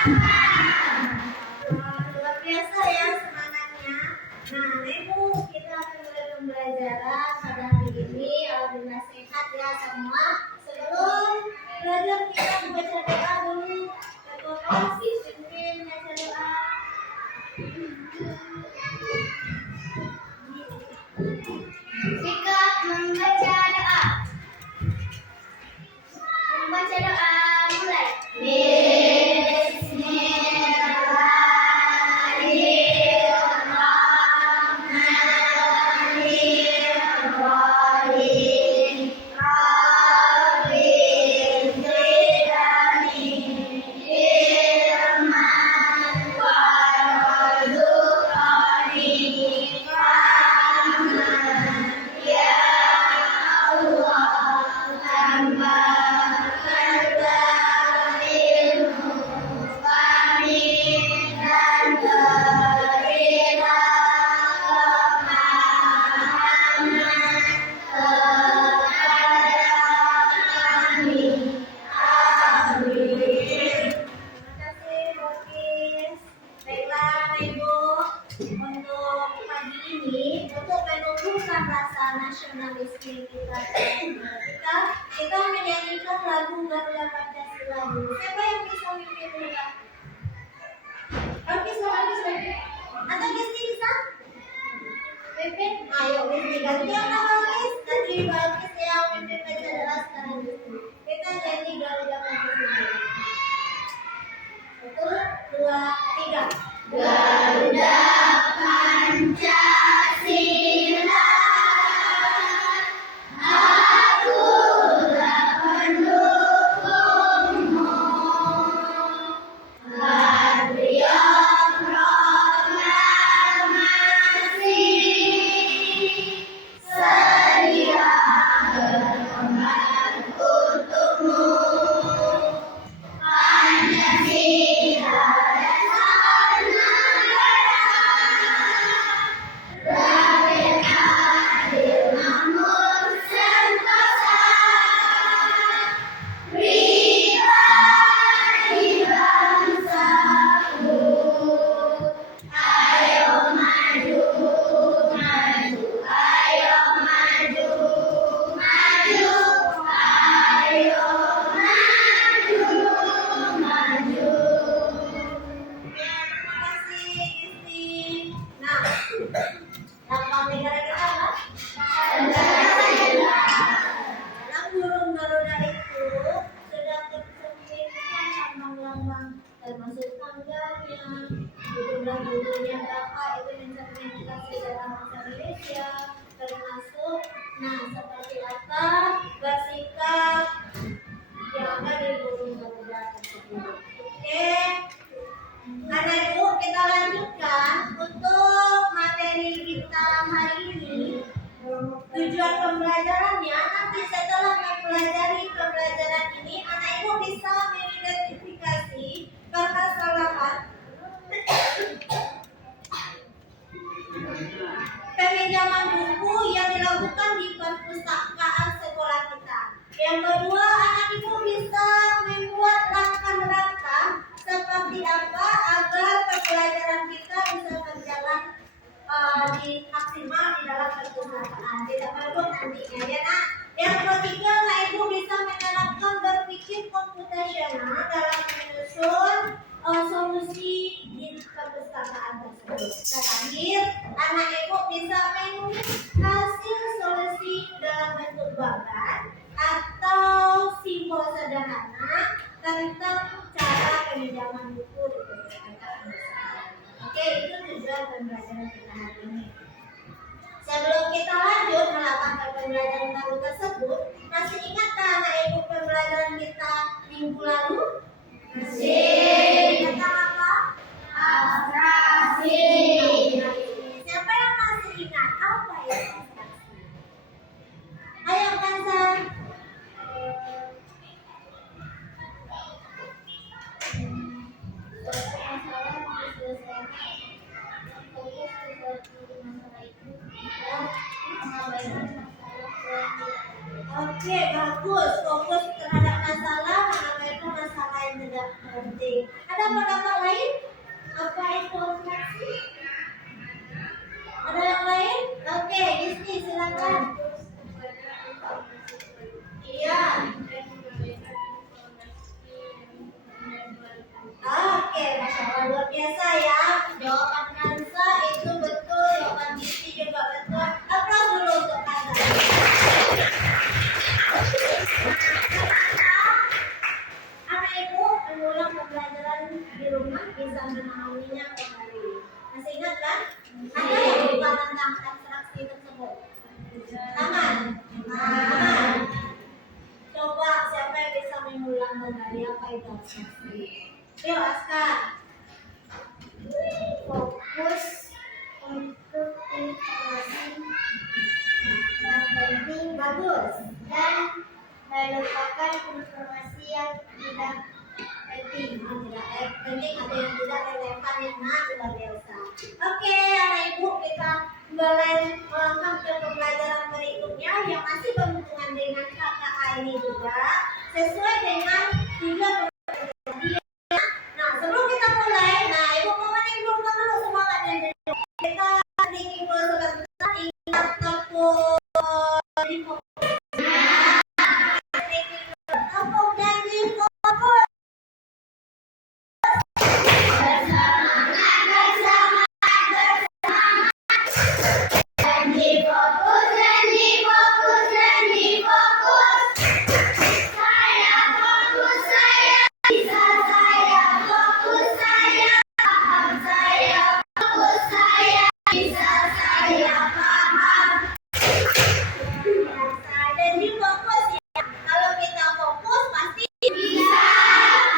Luar biasa ya semangatnya. Nah, Ibu, kita akan mulai pembelajaran pada hari ini. Alhamdulillah sehat ya semua. Sebelum belajar kita membaca doa dulu. Ketua Komisi pimpin baca doa. Sikap membaca doa. Membaca doa mulai. Nasionalisme kita menyanyikan lagu Garuda Pancasila dulu. Siapa yang bisa mimpin dulu? Oke, atau Gisti bisa? Mimpin? Ayo Gisti, gantian Balkis. Nanti Balkis yang mimpin baca doa sekarang Gisti. Kita nyanyi Garuda Pancasila. 1, 2, 3. Garuda Pancasila. Termasuk tangganya, budaya Bapak itu mencerminkan sejarah bangsa Indonesia, termasuk seperti apa bersikap yang ada di burung Garuda tersebut. Oke, karena itu kita lanjutkan untuk materi kita hari ini. Tujuan pembelajarannya nanti setelah mempelajari pembelajaran ini, anak ibu bisa mengidentifikasi permasalahan peminjaman buku yang dilakukan di perpustakaan sekolah kita. Yang kedua, anak ibu bisa membuat langkah-langkah seperti apa agar pembelajaran kita bisa berjalan di maksimal di dalam perpustakaan. Tidak perlu nantinya ya nak. Yang ketiga, anak ibu bisa menerapkan berpikir komputasional dalam menyusun solusi di perpustakaan tersebut. Terakhir, anak ibu bisa menulis hasil solusi dalam bentuk gambar atau simbol sederhana tentang cara peminjaman buku di perpustakaan. Oke, itu tujuan pembelajaran kita hari ini. Sebelum kita lanjut melakukan pembelajaran baru tersebut, masih ingatkah anak ibu pembelajaran kita minggu lalu? Masih. Tentang apa? Abstraksi. Siapa yang masih ingat apa itu abstraksi? Ayo Kansa. Oke, bagus. Fokus terhadap masalah, mengabaikan tidak penting. Ada pendapat lain? Apa itu abstraksi? Ada yang lain? Oke, Isti silakan. Iya. Oke, Masya Allah, luar biasa ya. Jawaban Kansa itu betul, jawaban Isti juga betul. Aplaus dulu untuk Kansa. Anak ibu mengulang pembelajaran di rumah bisa memahaminya kembali. Masih ingat kan? Ada yang lupa tentang abstraksi tersebut? Tangan. Tangan. Coba siapa yang bisa mengulang kembali apa itu abstraksi? Yuk Aska. Fokus untuk informasi yang penting Bagus. dan melupakan informasi yang tidak penting. Tidak penting atau yang tidak relevan yang luar biasa. Oke, anak ibu kita kembali melangkah ke pembelajaran berikutnya yang masih berhubungan dengan KKA ini juga sesuai dengan tiga pembelajaran. Nah, sebelum kita mulai, nah ibu mau menimbulkan dulu semangatnya dulu. Kita sedikit sebentar ingat tepuk di fokus. Tepuk dan di fokus. Dan di fokus ya. Kalau kita fokus pasti bisa.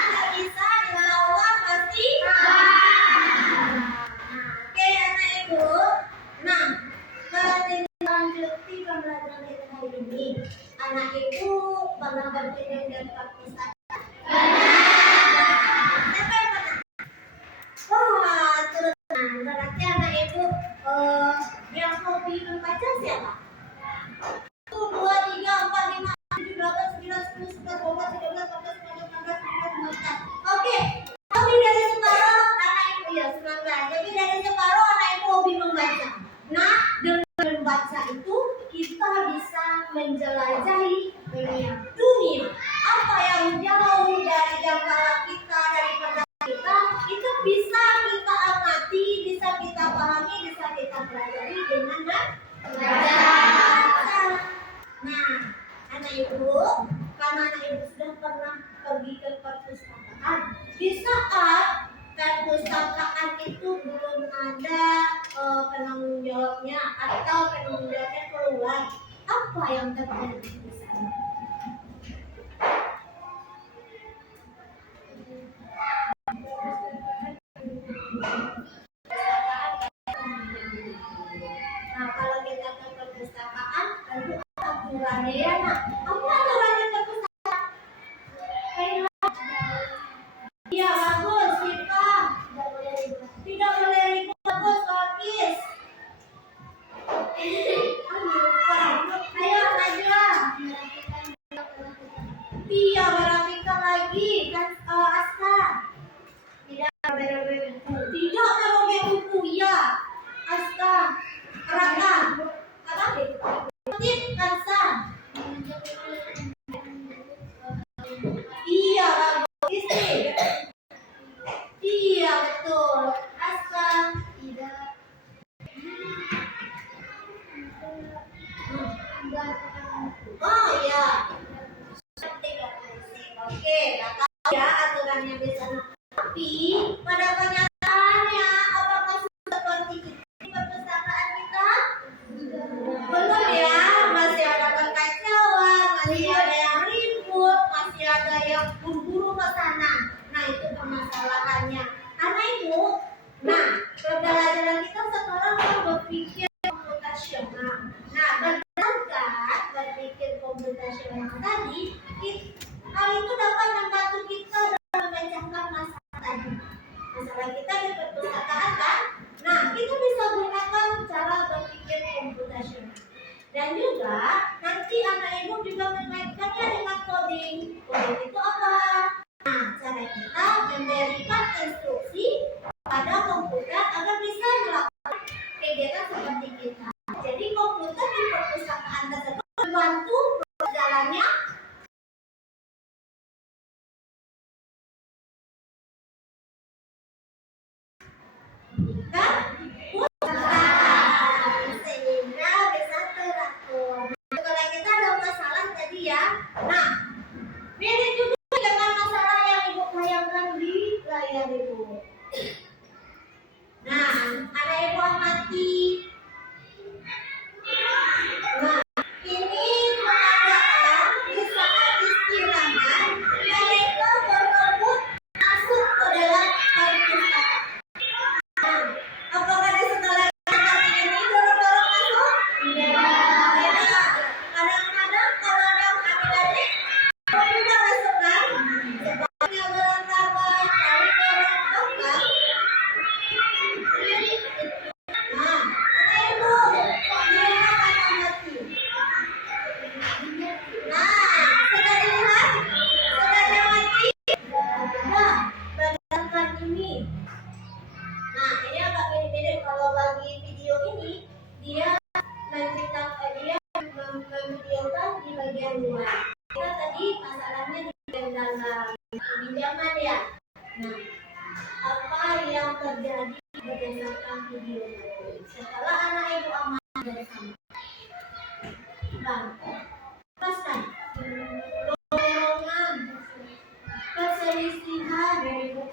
Kita bisa, insya Allah pasti. Oke anak ibu. Nah, melanjuti pembelajaran kita hari ini. Anak ibu pernah berkunjung ke perpustakaan? Siapa yang pernah? Wah, terus berarti anak ibu yang hobi membaca siapa? 1, 2, 3, 4, 5, 7, 8, 9, 10, 11, 12, 13, 14, 15, 16, 17, 18. Oke, lebih dari separuh anak ibu ya 19. Lebih dari separuh anak ibu hobi membaca. Nah, dengan membaca itu kita bisa menjelajahi dunia. Apa yang jauh dari jangkauan kita, dari pandangan kita, itu bisa kita amati, bisa kita pahami, bisa kita pelajari dengan membaca. Nah, anak ibu, karena anak ibu sudah pernah pergi ke perpustakaan, di saat perpustakaan itu belum ada penanggung jawabnya atau penanggung jawabnya keluar, apa yang terjadi di sana? Nah, kalau kita ke perpustakaan, tentu aturannya ya, nak. Apa aturannya perpustakaan? Iya, bagus, kita tidak boleh ribut, bagus, bagus. Ayo, Najwa. Iya, merapikan lagi, kan Aska. Tidak merobek buku, ya. Aska, Raka, apa? Tip, Kansa. Iya, bagus sih. Iya, betul. Aska. Oh iya. Oke, nggak tahu ya aturannya di sana. Tapi pada kenyataannya, apakah seperti itu di perpustakaan kita? Belum ya, masih ada kekacauan, masih ada yang ribut, masih ada yang buru-buru ke sana. Nah itu permasalahannya. Anak ibu, nah pembelajaran kita sekarang kan berpikir komputasional. Nah berdasarkan berpikir komputasional tadi, hal itu dapat membantu kita dalam memecahkan masalah tadi. Masalah kita di perpustakaan kan? Nah kita bisa gunakan cara berpikir komputasional. Dan juga nanti anak ibu juga mengaitkannya dengan coding. Coding itu apa? Nah caranya kita memberikan instruksi pada komputer agar bisa melakukan kegiatan seperti kita. Jadi komputer di perpustakaan tersebut membantu jalannya sehingga bisa teratur. Kalau kita ada masalah tadi ya, nah mirip juga dengan masalah yang ibu bayangkan di layar ibu. Nah, ada ibu amati. Nah, ini pengadaan di saat istirahat mereka berebut masuk ke dalam perpustakaan. Nah, apakah di sekolah seperti ini dorong-dorong masuk? Tidak. Kadang-kadang kalau ada yang adik-adik, kok juga masuk kan? Sebaliknya berangkapan, cari dorong kan? Nah, ada ibu, di rumah kata mati. Nah, sudah dilihat? Sudah lewati? Nah, bayangkan ini. Nah, ini agak mirip-mirip kalau bagi video ini dia memvideokan di bagian luar. Kita tadi masalahnya di bagian dalam pinjaman ya. Nah, apa yang terjadi berdasarkan video tadi? Setelah anak ibu aman bersama, bang, lepaskan dorongan, perselisihan, meribut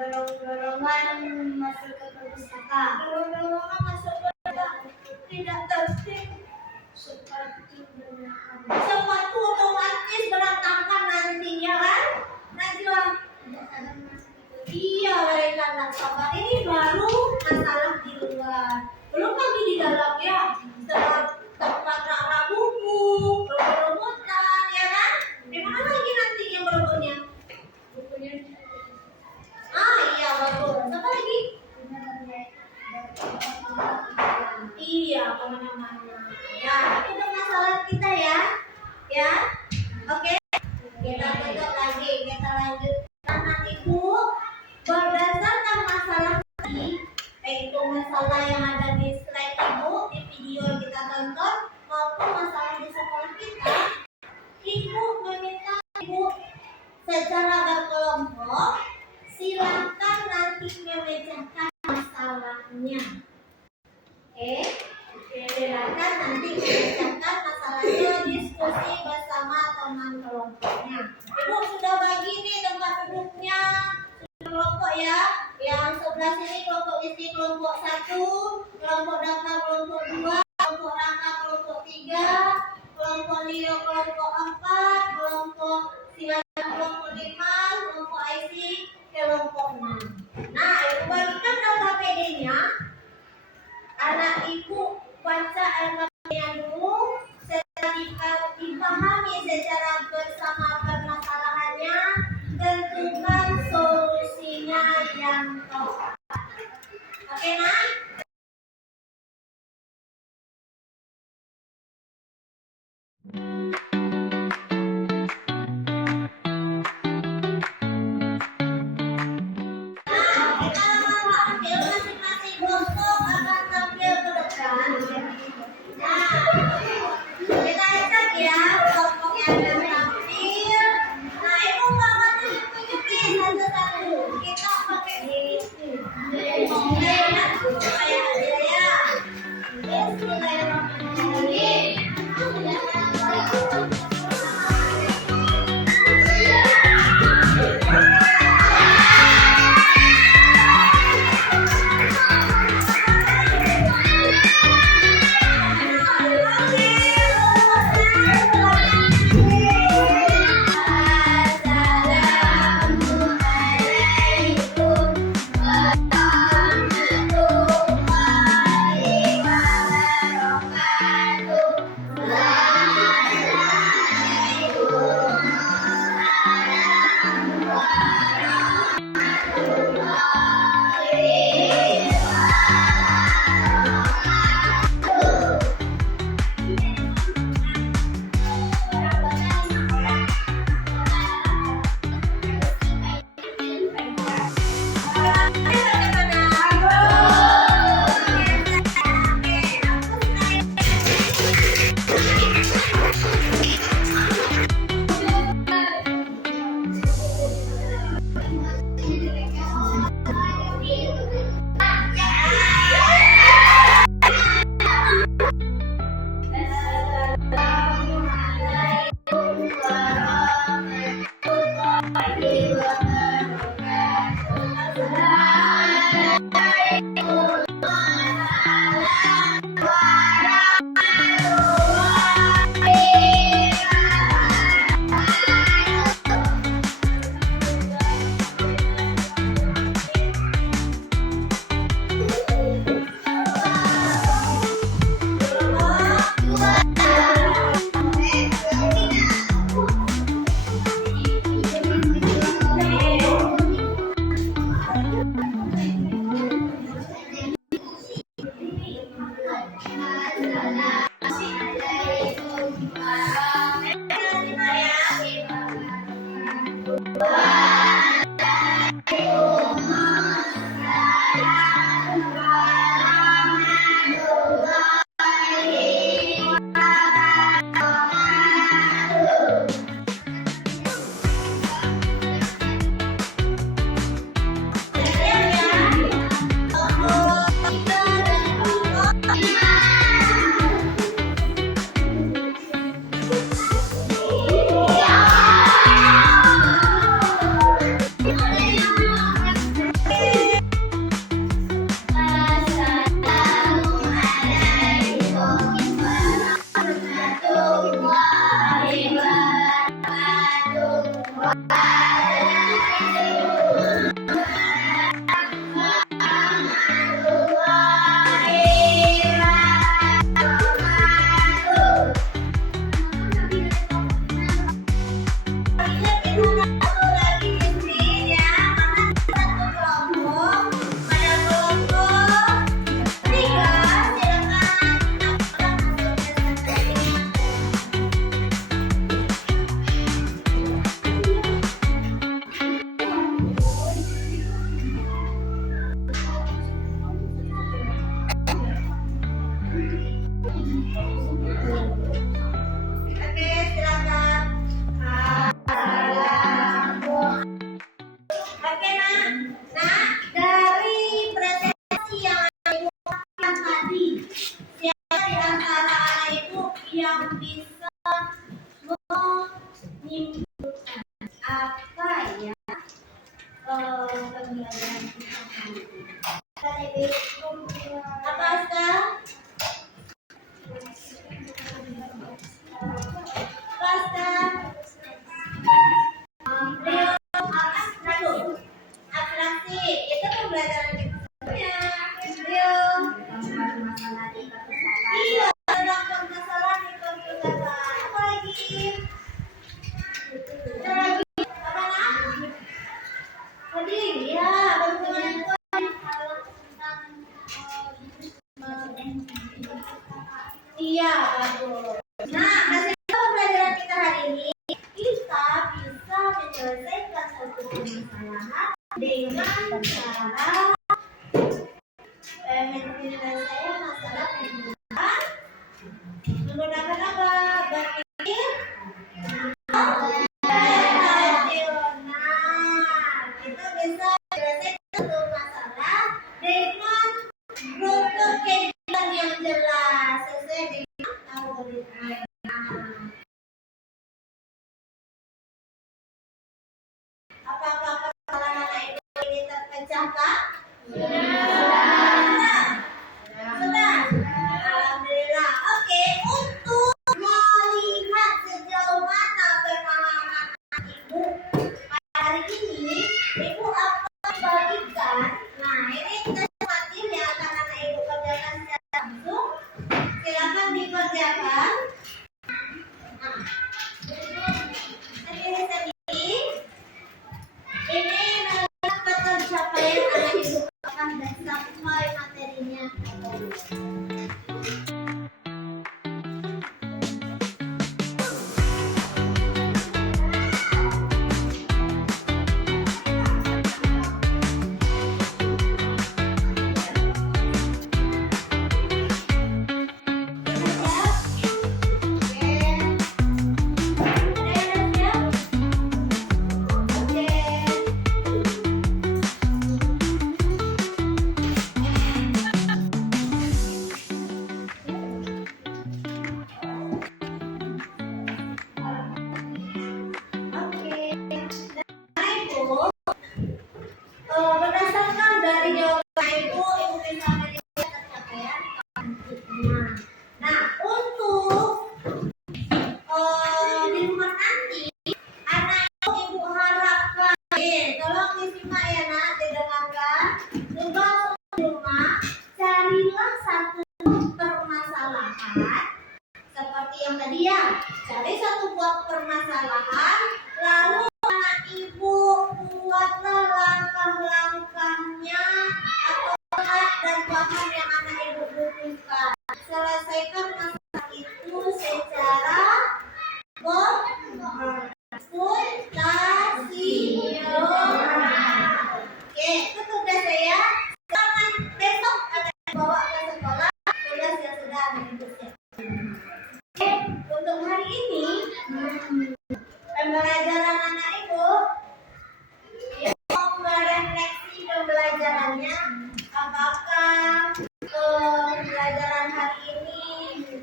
Dorong-dorongan masuk ke perpustakaan. dorong-dorongan masuk ke dalam tidak tertib Seperti benar. sepatu otomatis berantakan nantinya kan Najwa. Iya mereka tak sabar, ini baru masalah di luar, belum lagi di dalam ya. Setelah tempat rak buku, robot-robotan ya kan, di mana lagi nanti yang robotnya? Bukunya Iya betul, apa lagi? Iya, kemana-mana. Ya, itu masalah kita ya. Ya, oke. Kita tutup lagi, kita lanjut. Anak ibu, berdasarkan masalah tadi, yaitu masalah yang ada di slide ibu, di video yang kita tonton, maupun masalah di sekolah kita, ibu meminta ibu secara berkelompok, silakan nanti memecahkan masalahnya. Oke, silakan nanti memecahkan masalahnya, diskusi bersama teman kelompoknya. Ibu sudah bagi nih tempat duduknya, kelompok ya. Yang sebelah sini kelompok isi kelompok 1, kelompok daftar kelompok 2, kelompok rangka kelompok 3, kelompok Leo kelompok 4, kelompok silakan kelompok 5, kelompok IC kelompok 6. Nah, ibu bagikan LKPD-nya. Anak ibu baca LKPD-nya dulu, setelah dipahami secara bersama permasalahannya, tentukan solusinya yang tepat. Oke, Nak? Oke, silakan. Oke, nah, dari presentasi yang Ibu lakukan tadi, siapa di antara anak Ibu yang bisa menyimpulkan apa ya pembelajaran kita hari ini? Apa sekarang? Abstraksi itu pembelajaran kita sebelumnya. Iya, tentang permasalahan di perkuliahan. Apa lagi? Apa nak? Tadi, ya, pertemuan itu iya, bagus. Nah, hasil pembelajaran kita hari ini, kita bisa menyelesaikan satu permasalahan dengan cara menyelesaikan masalah menggunakan apa? Berpikir rasional. Kita bisa menyelesaikan satu masalah dengan struktur kehidupan yang jelas sesuai dengan algoritma. Apakah permasalahan anak ini terpecahkan? Sudah. Alhamdulillah. Oke, untuk melihat sejauh mana pemahaman Ibu pada hari ini, Ibu akan bagikan. Nah, ini tes materi yang akan anak Ibu kerjakan secara langsung. Silakan dikerjakan. Nah, sendiri sendiri. Ini adalah pencapaian anak Ibu akan sampai materinya. Berdasarkan dari jawaban Ibu bisa melihat capaian kamu. Nah, untuk di rumah nanti, anak Ibu harapkan, tolong disimak ya nak, didengarkan. Tugas di rumah, carilah satu permasalahan seperti yang tadi ya. Cari satu buah permasalahan, lalu anak Ibu buatlah langkah-langkahnya atau hak dan bahan yang anak Ibu butuhkan. Selesaikan masalah itu secara konsultasional. Oke, itu tugas saya. Jangan besok akan bawa ke sekolah tugas yang sudah anak Ibu siapkan. Oke, untuk hari ini pembelajaran anak Ibu merefleksi pembelajarannya, apakah pembelajaran hari ini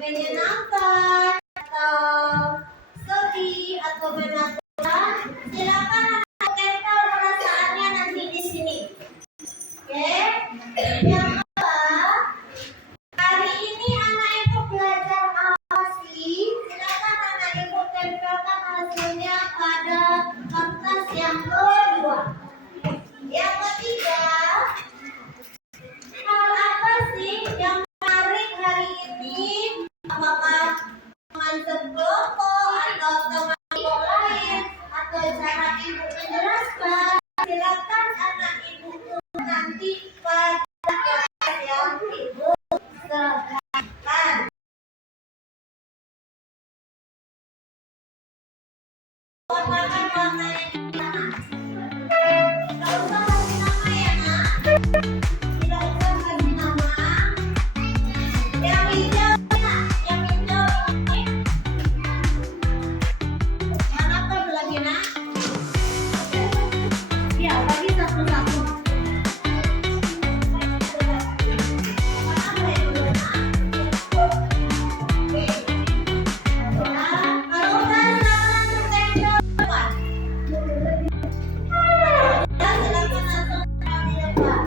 menyenangkan atau sedih atau menakutkan. Silakan anak tempel perasaannya nanti di sini. Oke, yang kedua, hari ini anak Ibu belajar apa sih? Silakan anak Ibu tempelkan hasilnya pada kertas yang kedua. Yang ketiga, hal apa sih yang menarik hari ini? Apakah teman sekelompok atau teman kelompok lain atau cara ibu menjelaskan? Silakan anak ibu nanti pada kelas yang ibu serahkan. Warna-warna yang di sana. Tidak usah kasih nama ya nak. Tidak usah kasih nama. Yang hijau nak, yang hijau ini. Mana apa lagi nak? Ya, bagi satu-satu. Mana apa yang dulu nak? Oke. Nah, kalau udah silakan langsung ke yang depan. Ya, silakan langsung ke yang depan.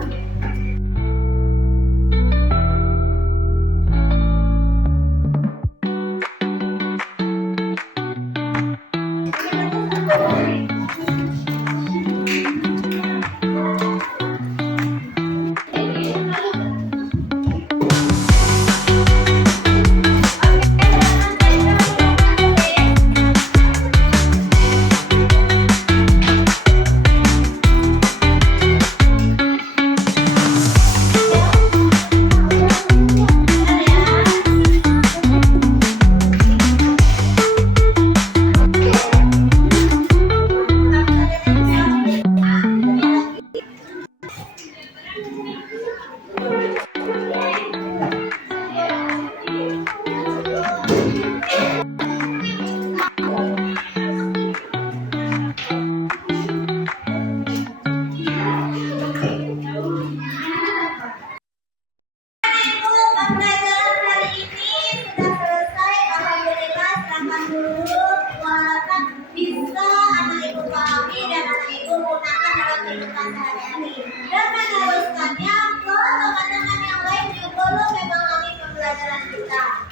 Ibu, pembelajaran hari ini sudah selesai. Alhamdulillah, selamat dulu. Walaupun bisa anak ibu pahami dan anak ibu gunakan dalam kehidupan sehari-hari. Dan meneruskannya ke teman-teman yang lain yang belum memahami pembelajaran kita.